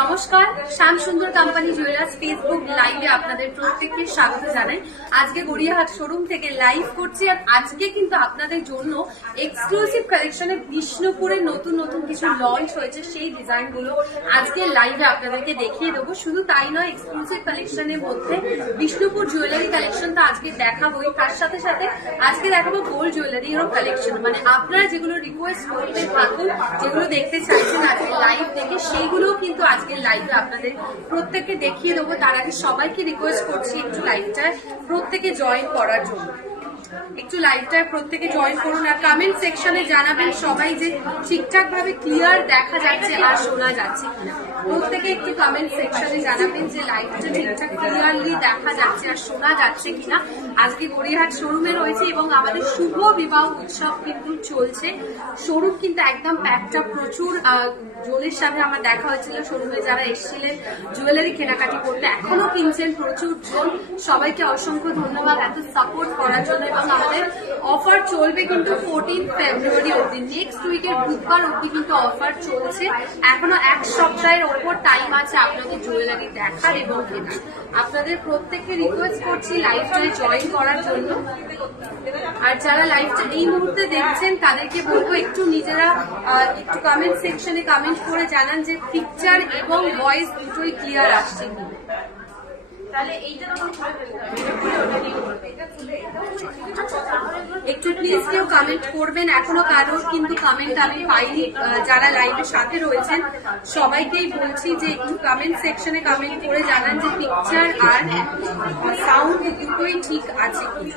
নমস্কার, শ্যাম সুন্দর company jewellers Facebook লাইভে আপনাদের প্রত্যেককে স্বাগত জানাই। আজকে গড়িয়াহাট শোরুম থেকে লাইভ করছি, আর আজকে কিন্তু আপনাদের জন্য এক্সক্লুসিভ কালেকশনে বিষ্ণুপুরের নতুন নতুন কিছু লঞ্চ হয়েছে, সেই ডিজাইনগুলো আজকে লাইভে আপনাদেরকে দেখিয়ে দেবো। শুধু তাই নয়, এক্সক্লুসিভ কালেকশনের মধ্যে বিষ্ণুপুর জুয়েলারি কালেকশনটা আজকে দেখাবোই, তার সাথে সাথে আজকে দেখাবো গোল্ড জুয়েলারিরও কালেকশন। মানে আপনারা যেগুলো রিকোয়েস্ট করতে থাকুন, যেগুলো দেখতে চাইছেন আজকে লাইভ থেকে, সেইগুলো কিন্তু আজকের লাইভে আপনাদের প্রত্যেককে দেখিয়ে দেবো। তার আগে সবাইকে রিকোয়েস্ট করছি একটু লাইভটায় প্রত্যেকে জয়েন করার জন্য। একটু লাইভটায় প্রত্যেকে জয়েন করুন, আর কমেন্ট সেকশনে জানাবেন সবাই যে ঠিকঠাক ভাবে ক্লিয়ার দেখা যাচ্ছে আর শোনা যাচ্ছে কিনা। প্রত্যেকে একটু কমেন্ট সেকশনে জানাবেন যে লাইভটা ঠিকঠাক ক্লিয়ারলি দেখা যাচ্ছে আর শোনা যাচ্ছে কিনা। আজকে গড়িয়াহাট শোরুমে রয়েছে এবং আমাদের শুভ বিবাহ উৎসব কিন্তু চলছে। শোরুম কিন্তু একদম প্যাকটা, প্রচুর জনের সাথে আমার দেখা হয়েছিল শোরুমে, যারা এসেছিলেন জুয়েলারি কেনাকাটি করতে, এখনো কিনছেন প্রচুর জন। সবাইকে অসংখ্য ধন্যবাদ এত সাপোর্ট করার জন্য। এবং আমাদের অফার চলবে কিন্তু 14 ফেব্রুয়ারি অবধি, নেক্সট উইকের বুধবার অবধি কিন্তু অফার চলছে। এখনো এক সপ্তাহের ওপর টাইম আছে আপনাদের জুয়েলারি দেখার এবং কেনার। আপনাদের প্রত্যেককে রিকোয়েস্ট করছি লাইভটায় জয়েন করার জন্য। আর যারা লাইভটা এই মুহূর্তে দেখছেন তাদেরকে বলবো একটু নিজেরা একটু কমেন্ট সেকশনে কমেন্ট করে জানান যে পিকচার এবং ভয়েস দুটোই ক্লিয়ার আসছে কি। একটু প্লিজ কেউ কমেন্ট করবেন, এখনো কারোর কিন্তু কমেন্ট আমি পাইনি। যারা লাইভের সাথে রয়েছেন সবাইকেই বলছি যে একটু কমেন্ট সেকশনে কমেন্ট করে জানান যে পিকচার আর সাউন্ড দুটোই ঠিক আছে কি।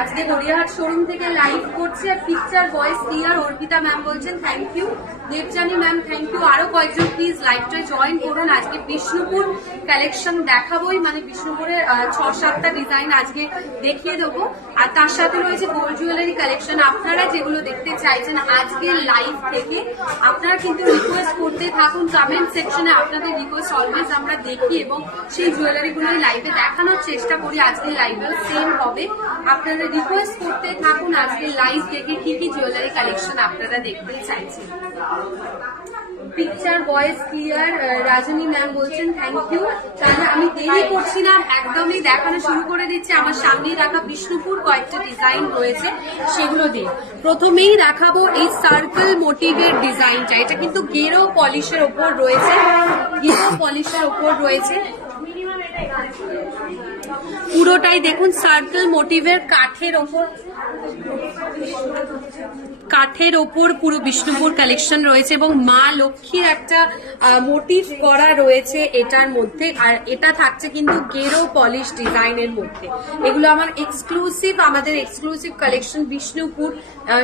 আজকে গড়িয়াহাট শোরুম থেকে লাইভ করছি, আর picture voice clear. Arpita ma'am বলছেন thank you, Debjani ma'am thank you. আরো কয়েকজন প্লিজ লাইভটায় জয়েন করুন। আজকে বিষ্ণুপুর কালেকশন দেখাবোই, মানে বিষ্ণুপুরের 6-7টা ডিজাইন আজকে দেখিয়ে দেবো। আর তার সাথে রয়েছে গোল্ড জুয়েলারি কালেকশন। আপনারা যেগুলো দেখতে চাইছেন আজকে লাইভ থেকে, আপনারা কিন্তু রিকোয়েস্ট করতে থাকুন কমেন্ট সেকশনে। আপনাদের রিকোয়েস্ট অলওয়েজ আমরা দেখি এবং সেই জুয়েলারিগুলোই লাইভে দেখানোর চেষ্টা করি। আজকে লাইভেও সেম হবে, আপনারা রিকোয়েস্ট করতে থাকুন আজকে লাইভ থেকে কি কি জুয়েলারি কালেকশন আপনারা দেখতে চাইছেন। পিকচার ভয়েস ক্লিয়ার, রাজনী ম্যাম বলছেন থ্যাংক ইউ। তাহলে আমি দেরি করছি না, একদমই দেখানো শুরু করে দিচ্ছি। আমার সামনেই রাখা বিষ্ণুপুর কয়েকটা ডিজাইন রয়েছে, সেগুলো দিয়ে প্রথমেই দেখাবো এই সার্কেল মোটিভের ডিজাইনটা। এটা কিন্তু গেরো পলিশের ওপর রয়েছে, গেরো পলিশের ওপর রয়েছে পুরোটাই। দেখুন সার্কেল মোটিভের কাঠের ওপর পুরো বিষ্ণুপুর কালেকশন রয়েছে এবং মা লক্ষ্মীর একটা মোটিভ করা রয়েছে এটার মধ্যে। আর এটা থাকছে কিন্তু গেরো পলিশ ডিজাইনের মধ্যে। এগুলো আমাদের এক্সক্লুসিভ কালেকশন বিষ্ণুপুর,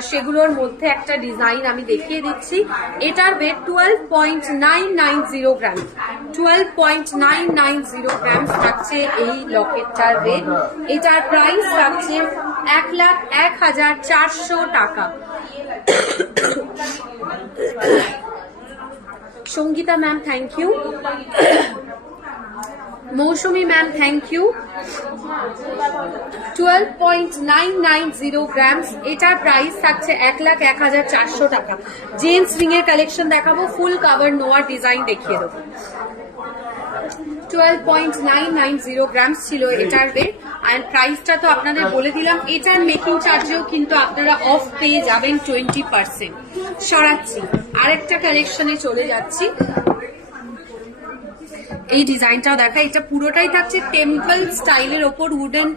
সেগুলোর মধ্যে একটা ডিজাইন আমি দেখিয়ে দিচ্ছি। এটার ওয়েট 12.990 গ্রাম, 12.990 গ্রাম থাকছে এই লকেটটার ওয়েট। এটার প্রাইস থাকছে 1,01,400 টাকা। Sangita ma'am thank you, Mousumi ma'am thank you. 12.990 grams, এটার প্রাইস থাকছে 1,01,400 টাকা। জেন্টস রিং এর কালেকশন দেখাবো, ফুল কাভার নোয়ার ডিজাইন দেখিয়ে দেবো। 12.990 গ্রামস ছিল এটার ওয়েট। আর প্রাইসটা তো আপনাদের বলে দিলাম। এটার মেকিং চার্জেও কিন্তু আপনারা অফ পেয়ে যাবেন 20%। সরাচ্ছি, আরেকটা কালেকশনে চলে যাচ্ছি। এই ডিজাইনটাও দেখা, এটা পুরোটাই থাকছে টেম্পল স্টাইলের ওপর, উডেন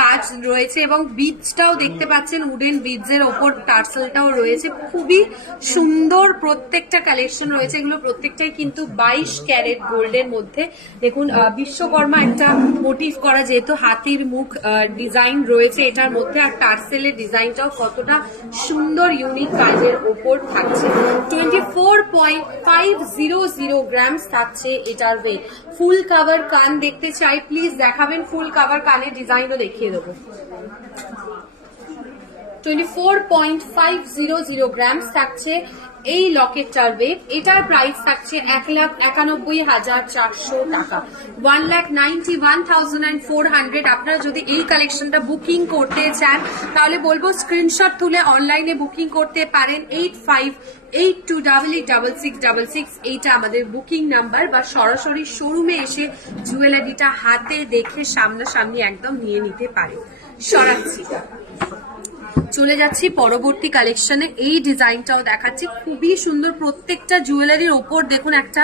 কাজ রয়েছে এবং বিডসটাও দেখতে পাচ্ছেন উডেন বিডস এর ওপর, টার্সেলটাও রয়েছে। খুবই সুন্দর প্রত্যেকটা কালেকশন রয়েছে। এগুলো প্রত্যেকটাই কিন্তু 22 ক্যারেট গোল্ডের মধ্যে। দেখুন বিশ্বকর্মা একটা মোটিভ করা, যেহেতু হাতির মুখ ডিজাইন রয়েছে এটার মধ্যে। আর টার্সেলের ডিজাইনটাও কতটা সুন্দর ইউনিক কাজের ওপর থাকছে। 24.500 গ্রামস থাকছে এটার ওয়েট। ফুল কাভার কান দেখতে চাই প্লিজ দেখাবেন, ফুল কাভার কানের ডিজাইনও দেখিয়ে দেবো। 24.500 গ্রামস থাকছে এই লকেটটার ওয়েট, এটার প্রাইস থাকছে 1,91,400 টাকা, 1,91,400। আপনারা যদি এই কালেকশনটা বুকিং করতে চান তাহলে বলবো স্ক্রিনশট তুলে অনলাইনে বুকিং করতে পারেন। 8582886666 এইটা আমাদের বুকিং নাম্বার, বা সরাসরি শোরুমে এসে জুয়েলারিটা হাতে দেখে সামনাসামনি একদম নিয়ে নিতে পারে। সরাচ্ছি, চলে যাচ্ছি পরবর্তী কালেকশনে। এই ডিজাইনটাও দেখাচ্ছি, খুবই সুন্দর। প্রত্যেকটা জুয়েলারির ওপর দেখুন একটা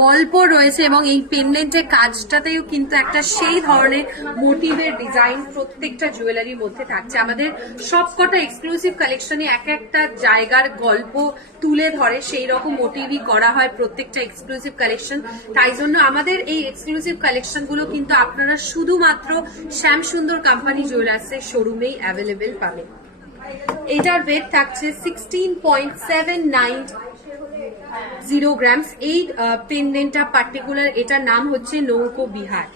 গল্প রয়েছে, এবং এই পেন্ডেন্টের কাজটাতেও কিন্তু একটা সেই ধরনের মোটিভের ডিজাইন প্রত্যেকটা জুয়েলারির মধ্যে থাকছে। আমাদের সবকটা এক্সক্লুসিভ কালেকশনে এক একটা জায়গার গল্প তুলে ধরে, সেই রকম মোটিভই করা হয় প্রত্যেকটা এক্সক্লুসিভ কালেকশন। তাই জন্য আমাদের এই এক্সক্লুসিভ কালেকশন গুলো কিন্তু আপনারা শুধুমাত্র শ্যামসুন্দর কোম্পানি জুয়েলার্সের শোরুমেই অ্যাভেলেবেল পাবেন। এটার ওয়েট থাকছে 16.790 গ্রামস। এই পেন্ডেন্টটা পার্টিকুলার, এটার নাম হচ্ছে নৌকো বিহার।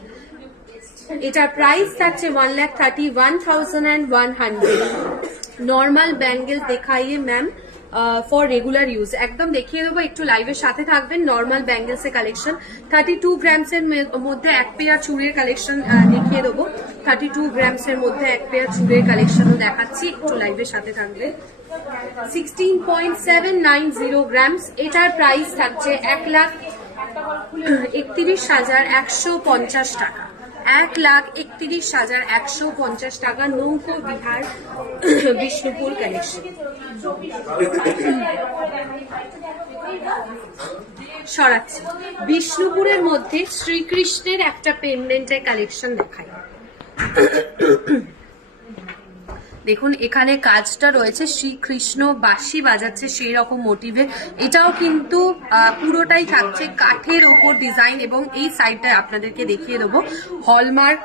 এটার প্রাইস থাকছে 1,31,100। নর্মাল ব্যাঙ্গেল দেখাইয়ে ম্যাম ফর রেগুলার ইউজ, একদম দেখিয়ে দেবো, একটু লাইভের সাথে থাকবেন। নর্মাল ব্যাঙ্গেলস এর কালেকশন 32 গ্রামস এর মধ্যে এক পেয়ার চুড়ের কালেকশন দেখিয়ে দেবো। 32 গ্রামস এর মধ্যে এক পেয়ার চুড়ের কালেকশনও দেখাচ্ছি, একটু লাইভের সাথে থাকবে। 16.790 গ্রামস। এটার প্রাইস থাকছে 1,31,150 টাকা, 1,31,150 টাকা। নৌকো বিহার বিষ্ণুপুর কালেকশন। সরাচ্ছি, বিষ্ণুপুরের মধ্যে শ্রীকৃষ্ণের একটা পেন্ডেন্টের কালেকশন দেখাই। দেখুন এখানে কাজটা রয়েছে, শ্রীকৃষ্ণ বাঁশি বাজাচ্ছে সেই রকম মোটিভে। এটাও কিন্তু পুরোটাই থাকছে কাঠের ওপর ডিজাইন, এবং এই সাইডটায় আপনাদেরকে দেখিয়ে দেবো হলমার্ক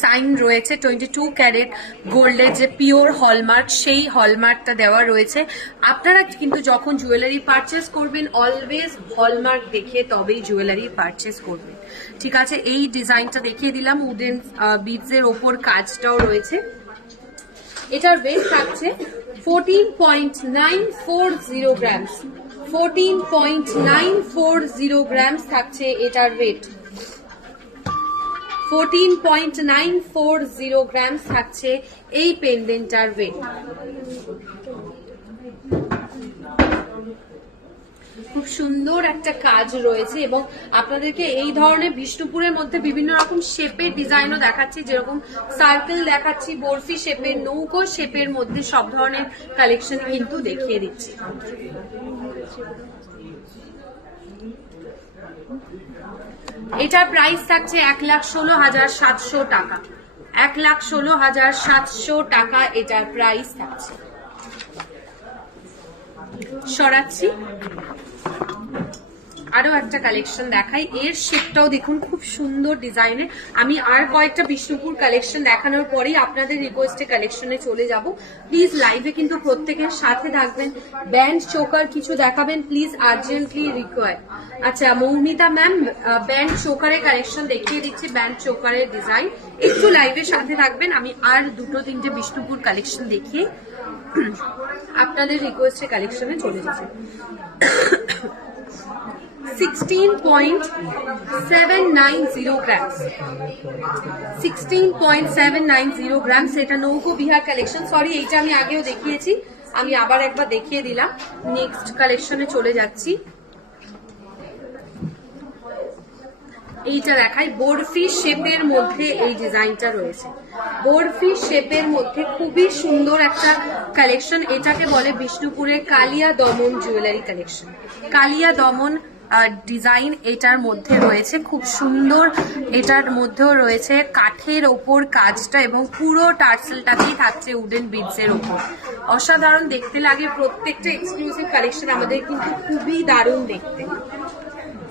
সাইন রয়েছে। 22 ক্যারেট গোল্ডের যে পিওর হলমার্ক, সেই হলমার্কটা দেওয়া রয়েছে। আপনারা কিন্তু যখন জুয়েলারি পারচেস করবেন অলওয়েজ হলমার্ক দেখে তবেই জুয়েলারি পারচেস করবেন, ঠিক আছে। এই ডিজাইনটা দেখিয়ে দিলাম, উডেন বিডস এর ওপর কাজটাও রয়েছে। এটার ওয়েট থাকছে 14.940 গ্রামস, 14.940 গ্রামস থাকছে এটার ওয়েট। 14.940 গ্রামস থাকছে এই পেন্ডেন্টটার ওয়েট। খুব সুন্দর একটা কাজ রয়েছে, এবং আপনাদেরকে এই ধরনের বিষ্ণুপুরের মধ্যে বিভিন্ন রকম শেপের ডিজাইনও দেখাচ্ছি, যেরকম সার্কেল দেখাচ্ছি, বরফি শেপের, নৌকো শেপের মধ্যে সব ধরনের কালেকশন কিন্তু দেখিয়ে দিচ্ছি। এটার প্রাইস থাকছে 1,16,700 টাকা, 1,16,700 টাকা এটার প্রাইস থাকছে। সরাচ্ছি, আরো একটা কালেকশন দেখাই। এর শেপটাও দেখুন খুব সুন্দর ডিজাইনের। আমি আর কয়েকটা বিষ্ণুপুর কালেকশন দেখানোর পরেই আপনাদের রিকোয়েস্টে কালেকশনে চলে যাব। প্লিজ লাইভে কিন্তু প্রত্যেকের সাথে থাকবেন। ব্যান্ড চোকার কিছু দেখাবেন প্লিজ, আর্জেন্টলি রিকোয়ার্ড। আচ্ছা মৌমিতা ম্যাম ব্যান্ড চোকারের কালেকশন দেখিয়ে দিচ্ছি, ব্যান্ড চোকারের ডিজাইন। একটু লাইভের সাথে থাকবেন, আমি আর দুটো তিনটে বিষ্ণুপুর কালেকশন দেখিয়ে আপনাদের রিকোয়েস্টে কালেকশনে চলে যাচ্ছে। 16.790 গ্রামস, 16.790 গ্রামস। এটা নৌকো বিহার কালেকশন। সরি এইটা আমি আগেও দেখিয়েছি, আমি আবার একবার দেখিয়ে দিলাম। নেক্সট কালেকশনে চলে যাচ্ছি। এইটা দেখাই, বরফি শেপের মধ্যে এই ডিজাইনটা রয়েছে। বরফি শেপের মধ্যে খুবই সুন্দর একটা কালেকশন। এটাকে বলে বিষ্ণুপুরের কালিয়া দমন জুয়েলারি কালেকশন। কালিয়া দমন ডিজাইন এটার মধ্যে রয়েছে, খুব সুন্দর। এটার মধ্যেও রয়েছে কাঠের ওপর কাজটা, এবং পুরো টার্সেলটাতেই থাকছে উডেন বিডস এর ওপর। অসাধারণ দেখতে লাগে প্রত্যেকটা এক্সক্লুসিভ কালেকশন, আমাদের কিন্তু খুবই দারুণ দেখতে।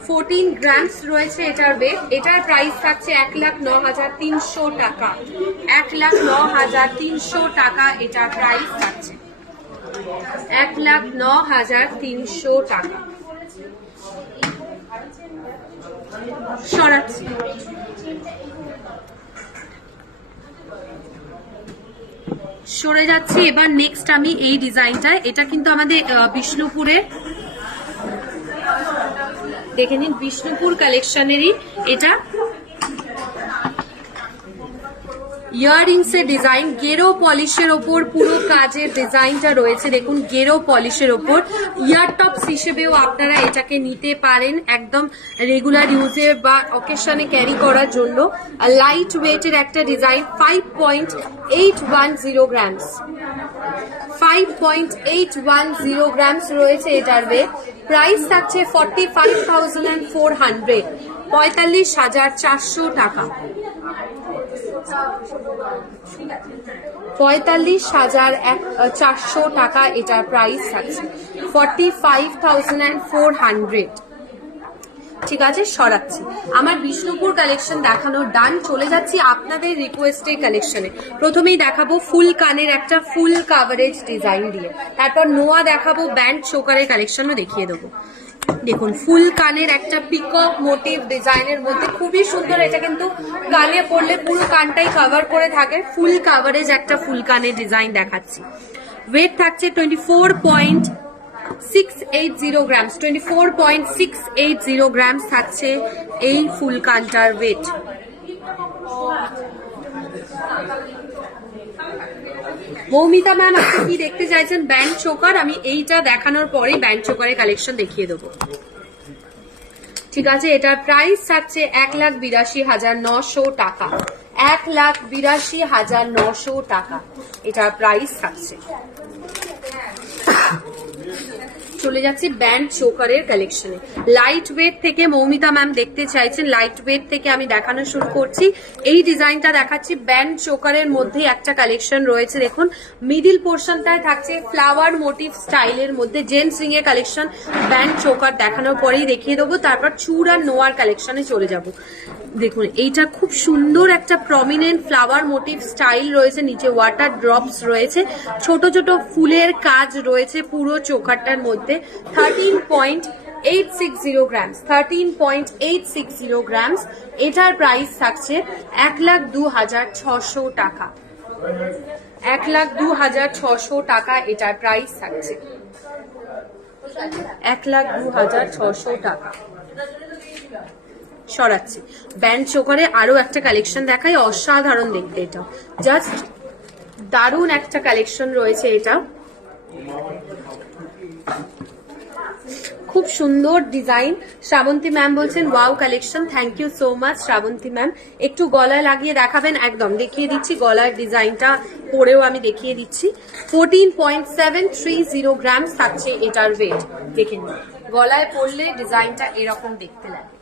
14 গ্রামস রয়েছে এটার ওয়েট। এটার প্রাইস থাকছে 1,09,300 টাকা, 1,09,300 টাকা এটার প্রাইস থাকছে, 1,09,300 টাকা। সরাচ্ছি, সরে যাচ্ছি। এবার নেক্সট আমি এই ডিজাইনটা, এটা কিন্তু আমাদের বিষ্ণুপুরের, দেখে নিন বিষ্ণুপুর কালেকশনেরই এটা ইয়াররিংস এর ডিজাইন, গেরো পলিশের ওপর পুরো কাজের ডিজাইনটা রয়েছে। দেখুন গেরো পলিশের ওপর ইয়ার টপস হিসেবেও আপনারা এটাকে নিতে পারেন, একদম রেগুলার ইউজে বা অকেশনে ক্যারি করার জন্য। লাইট ওয়েটের একটা ডিজাইন, 5.810 গ্রামস, 5.810 গ্রামস রয়েছে এটার ওয়েট। প্রাইস থাকছে 45,400, 45,400 টাকা, 45,400 টাকা এটার প্রাইস থাকছে, 45,400। ঠিক আছে, সরাচ্ছি। আমার বিষ্ণুপুর কালেকশন দেখানো ডান, চলে যাচ্ছি আপনাদের রিকোয়েস্টের কালেকশনে। প্রথমেই দেখাবো ফুল কানের একটা ফুল কাভারেজ ডিজাইন দিয়ে, তারপর নোয়া দেখাবো, ব্যান্ড চোকারের কালেকশনও দেখিয়ে দেবো। দেখুন ফুল কানের একটা পিকক মোটিভ ডিজাইনের মধ্যে খুবই সুন্দর, এটা কিন্তু কানে পরলে পুরো কানটাই কভার করে থাকে, ফুল কাভারেজ একটা ফুল কানের ডিজাইন দেখাচ্ছি। ওয়েট থাকছে 24.680 গ্রামস, 24.680 গ্রামস থাকছে এই ফুল কানটার ওয়েট। মৌমিতা ম্যাম আপনি কি দেখতে চাইছেন? ব্যান্ড চোকার, আমি এইটা দেখানোর পরেই ব্যান্ড চোকারের কালেকশন দেখিয়ে দেবো। ঠিক আছে, এটার প্রাইস থাকছে 1,82,900 টাকা, 1,82,900 টাকা এটার প্রাইস থাকছে। চলে যাচ্ছি ব্যান্ড চোকারের কালেকশনে। লাইট ওয়েট থেকে মৌমিতা ম্যাম দেখতে চাইছেন, লাইট ওয়েট থেকে আমি দেখানো শুরু করছি। এই ডিজাইনটা দেখাচ্ছি, ব্যান্ড চোকারের মধ্যে একটা কালেকশন রয়েছে। দেখুন মিডিল পোর্শনটায় থাকছে ফ্লাওয়ার মোটিভ স্টাইলের মধ্যে জেন্টস রিং এর কালেকশন। ব্যান্ড চোকার দেখানোর পরেই দেখিয়ে দেবো, তারপর চূড় আর নোয়ার কালেকশনে চলে যাব। দেখুন এইটা খুব সুন্দর একটা প্রমিনেন্ট ফ্লাওয়ার মোটিভ স্টাইল রয়েছে, নিচে ওয়াটার ড্রপস রয়েছে, ছোট ছোট ফুলের কাজ রয়েছে পুরো চোকারটার মধ্যে। 13.860 গ্রামস, 13.860 গ্রামস এটার প্রাইস থাকছে 1,02,600 টাকা, 1,02,600 টাকা এটার প্রাইস থাকছে, 1,02,600 টাকা। সরাচ্ছি। ব্যান্ড চোকারে আরো একটা কালেকশন দেখাই, অসাধারণ দেখতে, এটা জাস্ট দারুণ একটা কালেকশন রয়েছে। এটা খুব সুন্দর ডিজাইন। শ্রাবন্তী ম্যাম বলছেন wow collection, thank you so much Srabanti ma'am. একটু গলায় লাগিয়ে দেখাবেন? একদম দেখিয়ে দিচ্ছি, গলার ডিজাইনটা পরেও আমি দেখিয়ে দিচ্ছি। 14.730 গ্রামস থাকছে এটার ওয়েট। দেখে নিন গলায় পরলে ডিজাইনটা এরকম দেখতে লাগে।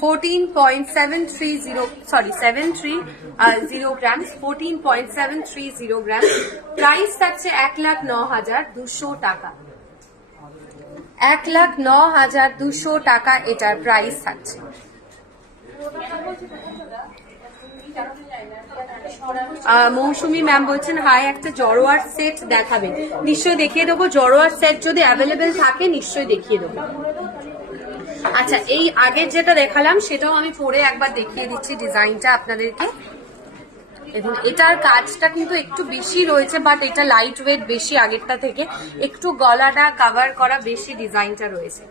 730 গ্রামস, 14.730 গ্রামস। প্রাইস থাকছে 1,09,200 টাকা, 1,09,200 টাকা এটার প্রাইস থাকছে। মৌসুমী ম্যাম বলছেন হাই, একটা জড়োয়ার সেট দেখাবেন? নিশ্চয়ই দেখিয়ে দেবো, জড়োয়ার সেট যদি অ্যাভেলেবেল থাকে নিশ্চয়ই দেখিয়ে দেবো। আচ্ছা, এই আগের যেটা দেখালাম সেটাও আমি পরে একবার দেখিয়ে দিচ্ছি ডিজাইনটা আপনাদেরকে। দেখুন এটার কাজটা কিন্তু একটু বেশি রয়েছে, বাট এটা লাইট ওয়েট বেশি, আগেরটা থেকে একটু গলাটা কভার করা বেশি ডিজাইনটা রয়েছে।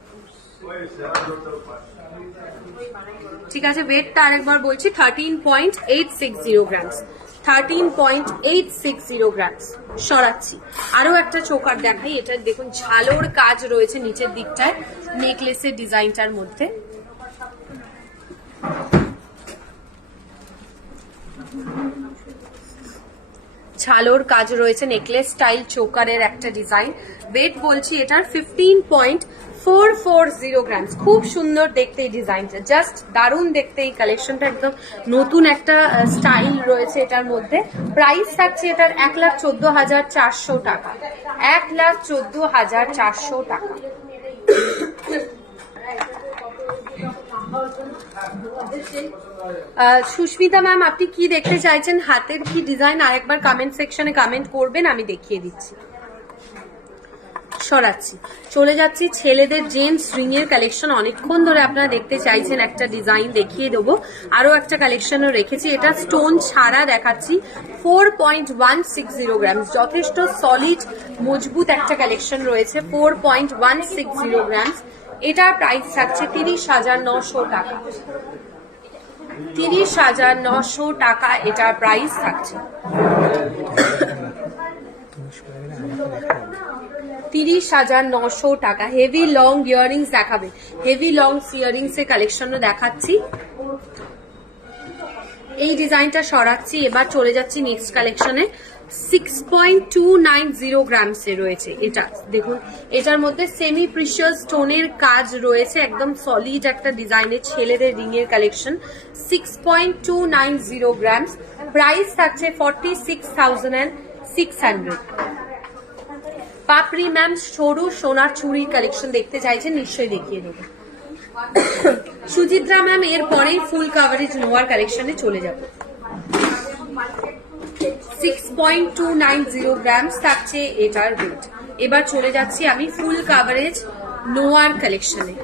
ঠিক আছে, ওয়েটটা আরেকবার বলছি, 13.860 গ্রামস, 13.860 গ্রামস। সরাচ্ছি। আরো একটা চোকার দেখাই, এটা দেখুন ঝালোর কাজ রয়েছে নিচের দিকটায় নেকলেসের ডিজাইনটার মধ্যে। ঝালোর কাজ রয়েছে, নেকলেস স্টাইল চোকারের একটা ডিজাইন। ওয়েট বলছি এটার 15.440 গ্রামস। খুব সুন্দর দেখতে এই ডিজাইনটা, জাস্ট দারুণ দেখতে এই কালেকশনটা, একদম নতুন একটা স্টাইল রয়েছে এটার মধ্যে। প্রাইস থাকছে এটার 1,14,400 টাকা, 1,14,400 টাকা। সুস্মিতা ম্যাম আপনি কি দেখতে চাইছেন, হাতের কি ডিজাইন? আরেকবার কমেন্ট সেকশনে কমেন্ট করবেন, আমি দেখিয়ে দিচ্ছি। সরাচ্ছি, চলে যাচ্ছি ছেলেদের জেন্টস রিং এর কালেকশন। অনেকক্ষণ ধরে আপনারা দেখতে চাইছেন, একটা ডিজাইন দেখিয়ে দেবো। আরো একটা কালেকশনও রেখেছি, এটা স্টোন ছাড়া দেখাচ্ছি। 4.160 গ্রাম, যথেষ্ট সলিড মজবুত একটা কালেকশন রয়েছে। 4.160 গ্রাম, এটার প্রাইস থাকছে 30,900 টাকা। 30,900 টাকা এটার প্রাইস থাকছে। 30,900 টাকা। হেভি লং ইয়াররিংস দেখাবে, হেভি লং ইয়াররিংস এর কালেকশনও দেখাচ্ছি। এই ডিজাইনটা সরাচ্ছি, এবার চলে যাচ্ছি নেক্সট কালেকশনে। 6.290 গ্রামস এ রয়েছে এটা। দেখুন, এটার মধ্যে সেমি প্রিশিয়াস স্টোনের কাজ রয়েছে, একদম সলিড একটা ডিজাইনের ছেলেদের রিং এর কালেকশন। 6.290 গ্রামস, প্রাইস থাকছে 46,600। পাপড়ি ম্যাম সরু সোনার চুড়ির কালেকশন দেখতে চাইছেন, নিশ্চয়ই দেখিয়ে দেবো। সুচিত্রা ম্যাম এর পরেই ফুল কাভারেজ নোয়ার কালেকশনে চলে যাব। 6.290 গ্রামস থাকছে এটার ওয়েট। এবার চলে যাচ্ছি আমি ফুল কাভারেজ নোয়ার কালেকশনে।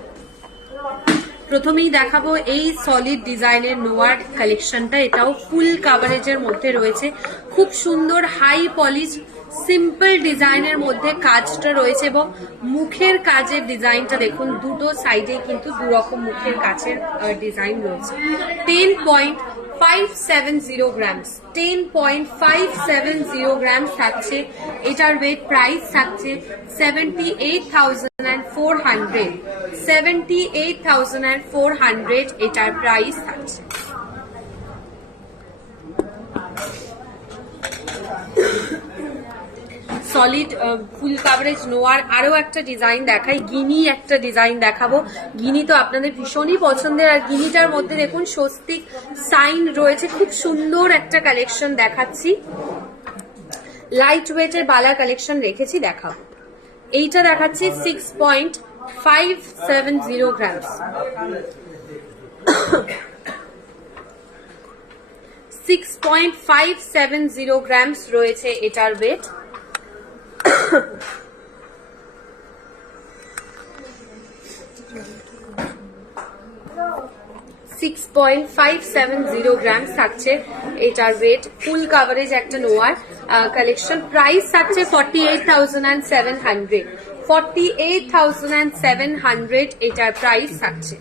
প্রথমেই দেখাবো এই সলিড ডিজাইনের নোয়ার কালেকশনটা। এটাও ফুল কাভারেজের মধ্যে রয়েছে, খুব সুন্দর হাই পলিশ সিম্পল ডিজাইনের মধ্যে কাজটা রয়েছে এবং মুখের কাজের ডিজাইনটা দেখুন, দুটো সাইডে কিন্তু দুরকম মুখের কাজের ডিজাইন রয়েছে। 10.570 গ্রামস, 10.570 গ্রামস থাকছে এটার ওয়েট। প্রাইস থাকছে 78,400, 78,400 এটার প্রাইস থাকছে। সলিড ফুল কাভারেজ নোয়ার আরো একটা ডিজাইন দেখাই, গিনি একটা ডিজাইন দেখাবো। গিনি তো আপনাদের ভীষণই পছন্দের, আর গিনিটার মধ্যে দেখুন স্বস্তিক সাইন রয়েছে, খুব সুন্দর একটা কালেকশন দেখাচ্ছি। লাইট ওয়েটের বালা কালেকশন রেখেছি, দেখাবো। এইটা দেখাচ্ছি 6.570 গ্রামস, 6.570 গ্রামস রয়েছে এটার ওয়েট। 6.570 গ্রাম থাকছে এটার ওয়েট। ফুল কাভারেজ একটা নোয়ার কালেকশন। প্রাইস থাকছে 48,700, 48,700 এটার প্রাইস থাকছে।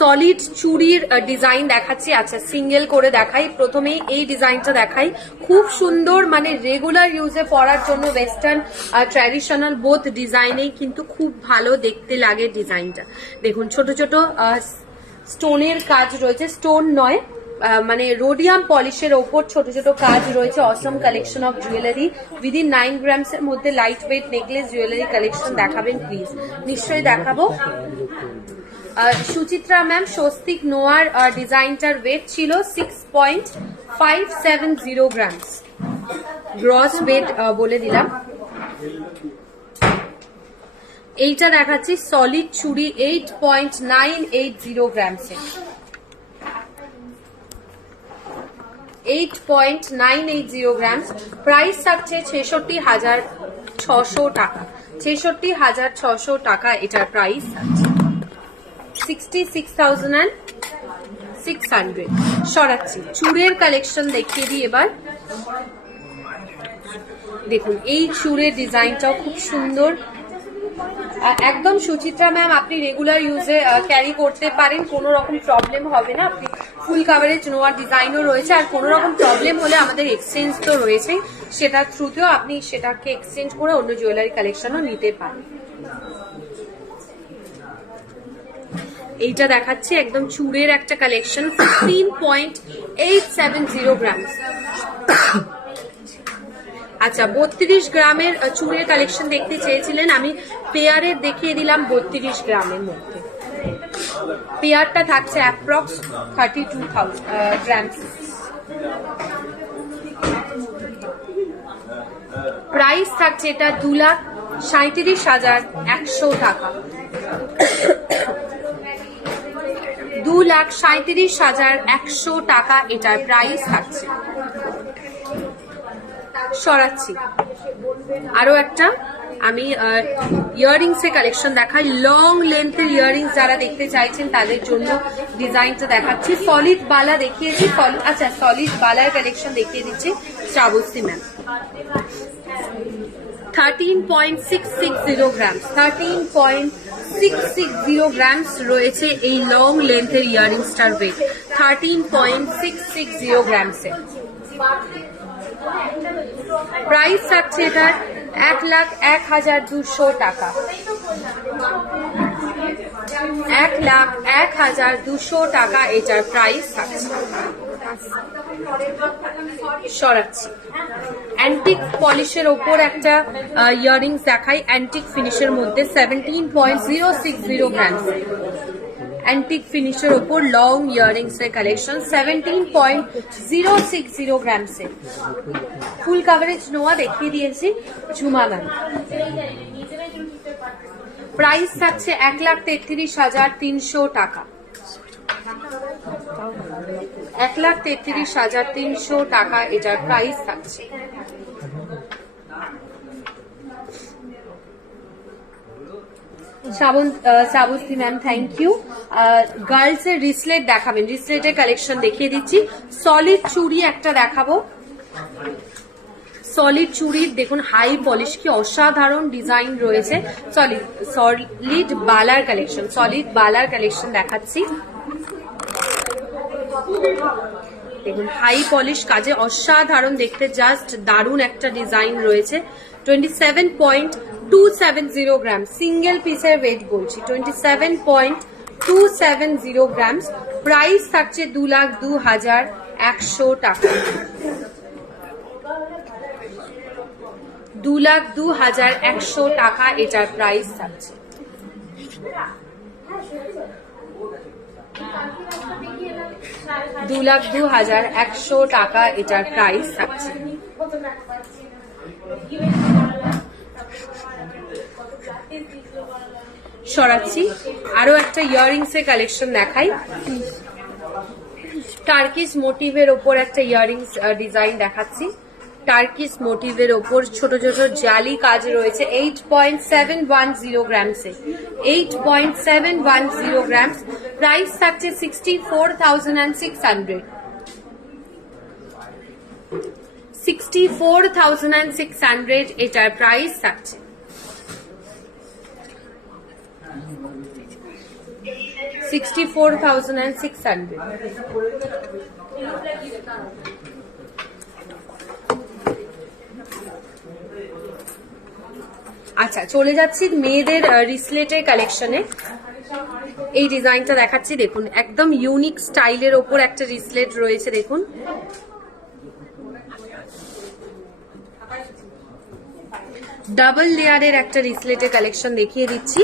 সলিড চুড়ির ডিজাইন দেখাচ্ছি। আচ্ছা, সিঙ্গেল করে দেখাই। প্রথমেই এই ডিজাইনটা দেখাই, খুব সুন্দর, মানে রেগুলার ইউজে পরার জন্য ওয়েস্টার্ন ট্র্যাডিশনাল বোথ ডিজাইনেই কিন্তু খুব ভালো দেখতে লাগে ডিজাইনটা। দেখুন, ছোট ছোট স্টোনের কাজ রয়েছে, স্টোন নয় মানে রোডিয়াম পলিশের ওপর ছোট ছোট কাজ রয়েছে। Awesome collection of jewellery within 9 grams এর মধ্যে light weight necklace jewellery collection দেখাবেন প্লিজ। নিশ্চয়ই দেখাবো। সুচিত্রা ম্যাম স্বস্তিক নোয়ার ডিজাইনটার ওয়েট ছিল 6.570 গ্রামস, গ্রস ওয়েট বলে দিলাম। এইটা দেখাচ্ছি সলিড চুড়ি 8.980 গ্রামসে, 8.980 গ্রামস। প্রাইস থাকছে 66,600 টাকা, 66,600 টাকা এটার প্রাইস আছে। 66,600 সরাচ্ছি। চুড়ের কালেকশন দেখিয়ে দিই এবার। দেখুন, এই চুড়ের ডিজাইনটাও খুব সুন্দর, একদম সুচিত্রা ম্যাম আপনি রেগুলার ইউজে ক্যারি করতে পারেন, কোনো রকম প্রবলেম হবে না। আপনি ফুল কাভারেজ নোয়ার ডিজাইনও রয়েছে, আর কোনো রকম প্রবলেম হলে আমাদের এক্সচেঞ্জ তো রয়েছে, সেটার থ্রুতেও আপনি সেটাকে এক্সচেঞ্জ করে অন্য জুয়েলারি কালেকশনও নিতে পারেন। এইটা দেখাচ্ছি একদম চুড়ের একটা কালেকশন, 15.870 গ্রামস। আচ্ছা, 32 গ্রামের চুড়ের কালেকশন দেখতে চেয়েছিলেন, আমি পেয়ারের দেখিয়ে দিলাম 32 গ্রামের মধ্যে। পেয়ারটা থাকছে অ্যাপ্রক্স 32,000 গ্রামস। প্রাইস থাকছে এটা 2,37,100 টাকা, 2,37,100 টাকা এটার প্রাইস থাকছে। সরাচ্ছি, আরো একটা আমি ইয়াররিংস এর কালেকশন দেখাই। লং লেন্থের ইয়াররিংস যারা দেখতে চাইছেন তাদের জন্য ডিজাইনটা দেখাচ্ছি। সলিড বালা দেখিয়েছি, আচ্ছা সলিড বালার কালেকশন দেখিয়ে দিচ্ছি শ্রাবস্তী ম্যাম। 13.660 গ্রাম, 13.660 গ্রামস রয়েছে এই লং লেন্থের ইয়াররিংসটার ওয়েট, 13.660 গ্রামসে। প্রাইস থাকছে এটার 1,01,200 টাকা, 1,01,200 টাকা এটার প্রাইস থাকছে। সরাচ্ছি, অ্যান্টিক পলিশের ওপর একটা ইয়াররিংস দেখাই, অ্যান্টিক ফিনিশের মধ্যে 17.060 গ্রাম, অ্যান্টিক ফিনিশের ওপর লং ইয়াররিংস এর কালেকশন 17.060 গ্রামসে। ফুল কাভারেজ নোয়া দেখিয়ে দিয়েছি ঝুমা ম্যাম। প্রাইস থাকছে 1,33,300 টাকা, 1,33,300 টাকা এটার প্রাইস থাকছে। Srabanti ma'am thank you. Girls এর রিসলেট দেখাবেন, রিসলেটের কালেকশন দেখিয়ে দিচ্ছি। সলিড চুড়ি একটা দেখাবো, সলিড চুড়ির দেখুন হাই পলিশ, কি অসাধারণ ডিজাইন রয়েছে। সলিড বালার কালেকশন, সলিড বালার কালেকশন দেখাচ্ছি। দেখুন হাই পলিশ কাজে অসাধারণ দেখতে, জাস্ট দারুণ একটা ডিজাইন রয়েছে। 27.270 গ্রাম, সিঙ্গেল পিসের ওয়েট বলছি, 27.270 গ্রাম। প্রাইস থাকছে 2,02,100 টাকা, 2,02,100 টাকা এটার প্রাইস থাকছে। $2,02,100 টাকা এটার প্রাইস থাকছে। সরাচ্ছি, আরো একটা ইয়াররিংস এর কালেকশন দেখাই। টার্কিশ মোটিভের ওপর একটা ইয়াররিংস ডিজাইন দেখাচ্ছি। টার্কিশ মোটিভের ওপর ছোট ছোট জালি কাজ রয়েছে, 8.710 গ্রামসে, 8.710 গ্রামস। প্রাইস থাকছে 64,600, 64,600 এটার প্রাইস থাকছে। $64,600। আচ্ছা চলে যাচ্ছি মেয়েদের রিসলেটের কালেকশনে। এই ডিজাইনটা দেখাচ্ছি, দেখুন একদম ইউনিক স্টাইলের ওপর একটা রিসলেট রয়েছে। দেখুন ডাবল লেয়ারের একটা রিসলেটের কালেকশন দেখিয়ে দিচ্ছি।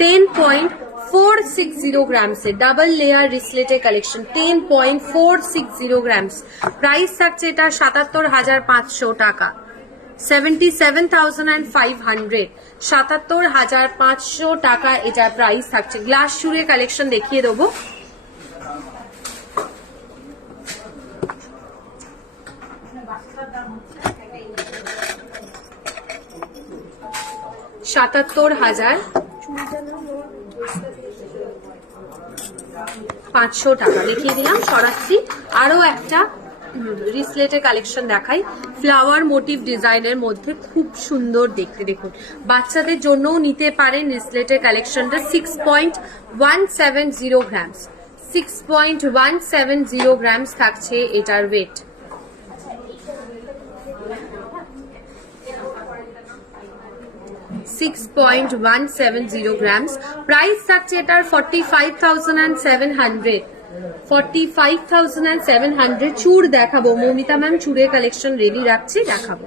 10.460 গ্রামসে ডাবল লেয়ার রিসলেটের কালেকশন, 10.460 গ্রামস। প্রাইস থাকছে এটা 77,500 টাকা, 77,500, 77,500 টাকা এটার প্রাইস থাকছে। গ্লাস চুড়ির কালেকশন দেখিয়ে দেবো। $77,500 টাকা দেখিয়ে দিলাম। সরাচ্ছি, আরো একটা রিসলেটের কালেকশন দেখাই, ফ্লাওয়ার মোটিভ ডিজাইনের মধ্যে খুব সুন্দর দেখতে। দেখুন বাচ্চাদের জন্যও নিতে পারেন রিসলেটের কালেকশনটা। 6.170 গ্রামস, 6.170 গ্রামস থাকছে এটার ওয়েট। $6.170 গ্রামস। প্রাইস থাকছে এটার 45,700, 45,700। চুড় দেখাবো, মৌমিতা ম্যাম চুড়ের কালেকশন রেডি রাখছি, দেখাবো।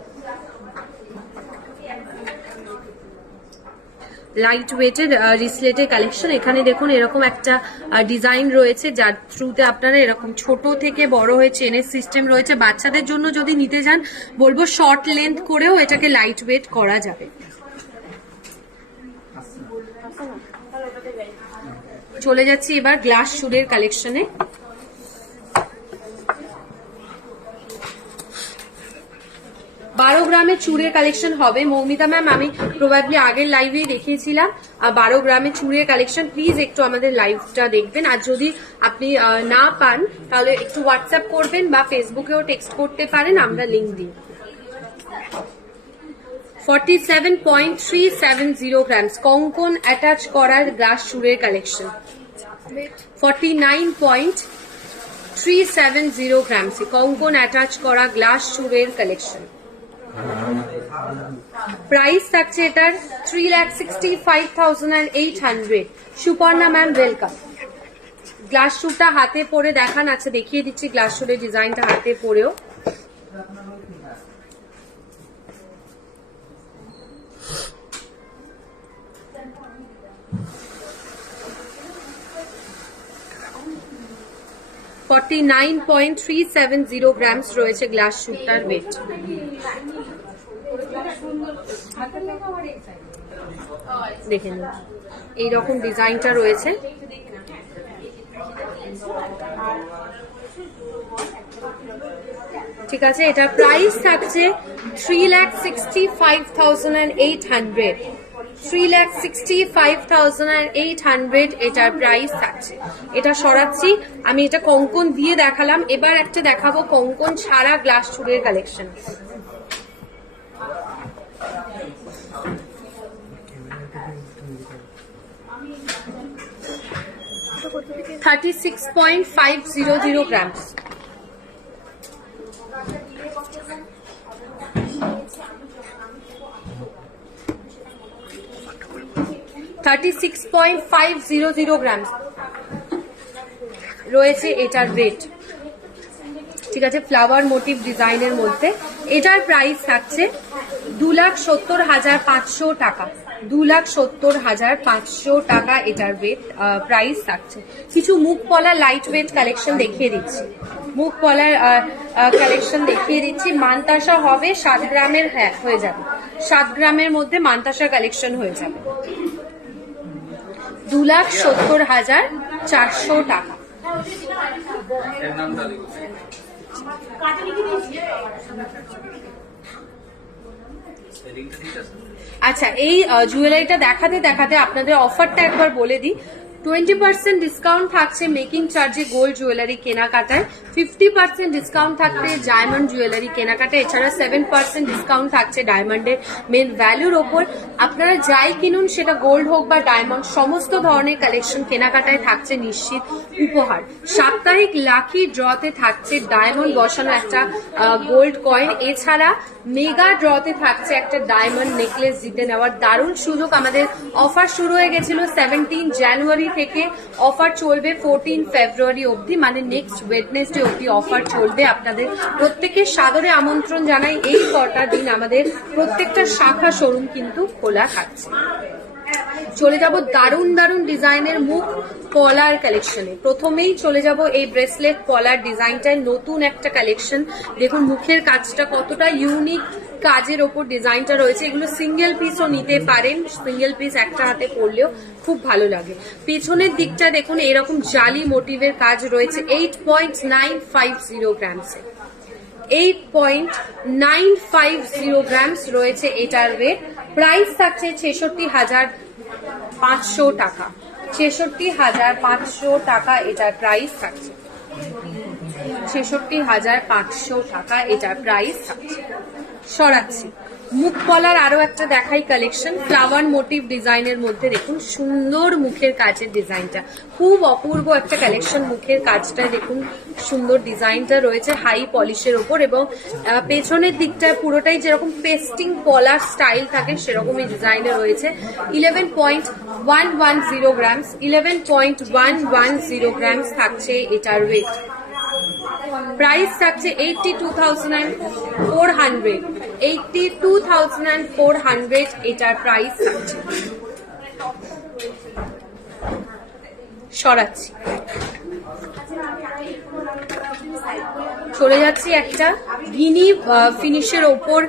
লাইট ওয়েটের রিসলেটের কালেকশন। এখানে দেখুন এরকম একটা ডিজাইন রয়েছে, যার থ্রুতে আপনারা এরকম ছোট থেকে বড় হয়ে চেনের সিস্টেম রয়েছে। বাচ্চাদের জন্য যদি নিতে যান বলবো শর্ট লেন্থ করেও এটাকে লাইট ওয়েট করা যাবে। চলে যাচ্ছি এবার গ্লাস চুড়ের কালেকশনে। 12 গ্রামের চুড়ের কালেকশন হবে। মৌমিতা ম্যাম, আমি প্রবাবলি আগের লাইভেই দেখিয়েছিলাম 12 গ্রামের চুড়ের কালেকশন। প্লিজ একটু আমাদের লাইভটা দেখবেন, আর যদি আপনি না পান তাহলে একটু হোয়াটসঅ্যাপ করবেন বা ফেসবুকেও টেক্সট করতে পারেন, আমরা লিঙ্ক দিই। 47.370 গ্রামস কঙ্কন অ্যাটাচ করার গ্লাস চুড়ের কালেকশন। 49.370 গ্রামস কঙ্কন অ্যাটাচ করা গ্লাস চুড়ের কালেকশন। প্রাইস থাকছে এটার 3,65,800। Suparna ma'am welcome. গ্লাস চুড়টা হাতে পরে দেখান। আচ্ছা, দেখিয়ে দিচ্ছি গ্লাস চুড়ের ডিজাইনটা হাতে পরেও। $49.370 গ্রামস রয়েছে গ্লাস চুড়টার ওয়েট। দেখে নিন, এইরকম ডিজাইনটা রয়েছে। ঠিক আছে, এটা প্রাইস থাকছে 3,65,800। 3,65,800 এটার প্রাইস থাকছে। এটা সরাচ্ছি, আমি এটা কঙ্কন দিয়ে দেখালাম, এবার একটা দেখাবো কঙ্কন ছাড়া গ্লাস চুড়ের কালেকশন। $36.500 গ্রামস। $36.500 গ্রামস রয়েছে এটার ওয়েট। ঠিক আছে, ফ্লাওয়ার মোটিভ ডিজাইনের মধ্যে এটার প্রাইস থাকছে 2,70,500 টাকা। 2,70,500 টাকা এটার ওয়েট প্রাইস থাকছে। কিছু মুখ পলা লাইট ওয়েট কালেকশন দেখিয়ে দিচ্ছি। মুখ পলার কালেকশন দেখিয়ে দিচ্ছি। মানতাসা হবে 7 গ্রামের, হ্যাঁ হয়ে যাবে, 7 গ্রামের মধ্যে মানতাসা কালেকশন হয়ে যাবে। 2,70,400 টাকা। আচ্ছা, এই জুয়েলারিটা দেখাতে দেখাতে আপনাদের অফারটা একবার বলে দিই। 20% ডিসকাউন্ট থাকছে মেকিং চার্জে গোল্ড জুয়েলারি কেনাকাটায়, 50% ডিসকাউন্ট থাকছে ডায়মন্ড জুয়েলারি কেনাকাটায়, এছাড়া 7% ডিসকাউন্ট থাকছে ডায়মন্ডের মেন ভ্যালুর ওপর। আপনারা যাই কিনুন, সেটা গোল্ড হোক বা ডায়মন্ড, সমস্ত ধরনের কালেকশন কেনাকাটায় থাকছে নিশ্চিত উপহার। সাপ্তাহিক লাকি ড্রতে থাকছে ডায়মন্ড বসানো একটা গোল্ড কয়েন, এছাড়া মেগা ড্রতে থাকছে একটা ডায়মন্ড নেকলেস জিতে নেওয়ার দারুণ সুযোগ। আমাদের অফার শুরু হয়ে গেছিল 17 জানুয়ারি থেকে, অফার চলবে 14 ফেব্রুয়ারি অবধি, মানে নেক্সট ওয়েডনেসডে অবধি অফার চলবে। আপনাদের প্রত্যেকের সাদরে আমন্ত্রণ জানাই। এই কটা দিন আমাদের প্রত্যেকটা শাখা শোরুম কিন্তু খোলা থাকছে। চলে যাব দারুণ দারুণ ডিজাইনের মুখ পলার কালেকশনে। প্রথমেই চলে যাব এই ব্রেসলেট পলার ডিজাইনটায়, নতুন একটা কালেকশন। দেখুন মুখের কাজটা কতটা ইউনিক কাজের ওপর ডিজাইনটা রয়েছে। এগুলো সিঙ্গেল পিসও নিতে পারেন, সিঙ্গেল পিস একটা হাতে পরলেও খুব ভালো লাগে। পেছনের দিকটা দেখুন এরকম জালি মোটিভের কাজ রয়েছে। 8.950 গ্রামসে, 8.950 গ্রামস রয়েছে এটার ওয়েট। প্রাইস থাকছে 66,500 টাকা। 66,500 টাকা এটার প্রাইস থাকছে। 66,500 টাকা এটার প্রাইস থাকছে। সরাচ্ছি, মুখ পলার আরো একটা দেখাই কালেকশন। ফ্লাওয়ার মোটিভ ডিজাইনের মধ্যে দেখুন সুন্দর মুখের কাজের ডিজাইনটা, খুব অপূর্ব একটা কালেকশন। মুখের কাজটা দেখুন, সুন্দর ডিজাইনটা রয়েছে হাই পলিশের ওপর, এবং পেছনের দিকটা পুরোটাই যেরকম পেস্টিং পলার স্টাইল থাকে সেরকমই ডিজাইনে রয়েছে। 11.110 গ্রামস, 11.110 গ্রামস থাকছে এটার ওয়েট। প্রাইস থাকছে 82,400। 82,400 এটার প্রাইস থাকছে। সরাচ্ছি, চলে যাচ্ছি একটা গিনি ফিনিশের ওপর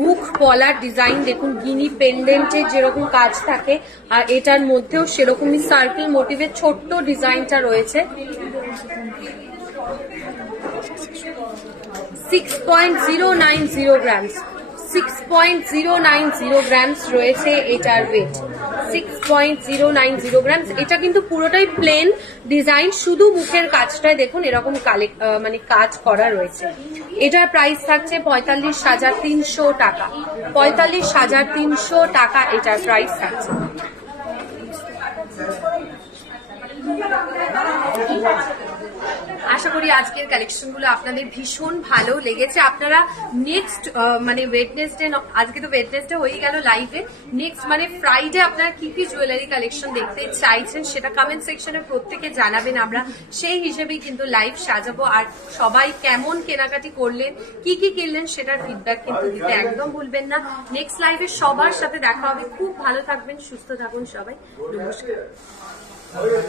মুখ পলার ডিজাইন। দেখুন গিনি পেন্ডেন্টের যেরকম কাজ থাকে আর এটার মধ্যেও সেরকমই সার্কেল মোটিভের ছোট্ট ডিজাইনটা রয়েছে। 6.090 গ্রামস, 6.090 গ্রামস রয়েছে এটার ওয়েট, 6.090 গ্রামস। এটা কিন্তু পুরোটাই প্লেন ডিজাইন, শুধু মুখের কাজটায় দেখুন এরকম মানে কাজ করা রয়েছে। এটার প্রাইস থাকছে 45,300 টাকা, 45,300 টাকা এটার প্রাইস থাকছে। আশা করি আজকের কালেকশন গুলো আপনাদের ভীষণ ভালো লেগেছে। আপনারা নেক্সট মানে ওয়েডনেসডে, আজকে তো ওয়েডনেসডে হয়ে গেল লাইভে, নেক্সট মানে ফ্রাইডে আপনারা কি কি জুয়েলারি কালেকশন দেখতে চাইছেন সেটা কমেন্ট সেকশনে প্রত্যেকে জানাবেন। আমরা সেই হিসেবেই কিন্তু লাইভ সাজাবো। আর সবাই কেমন কেনাকাটি করলেন, কি কি কিনলেন সেটার ফিডব্যাক কিন্তু দিতে একদম ভুলবেন না। নেক্সট লাইভে সবার সাথে দেখা হবে। খুব ভালো থাকবেন, সুস্থ থাকুন সবাই। নমস্কার।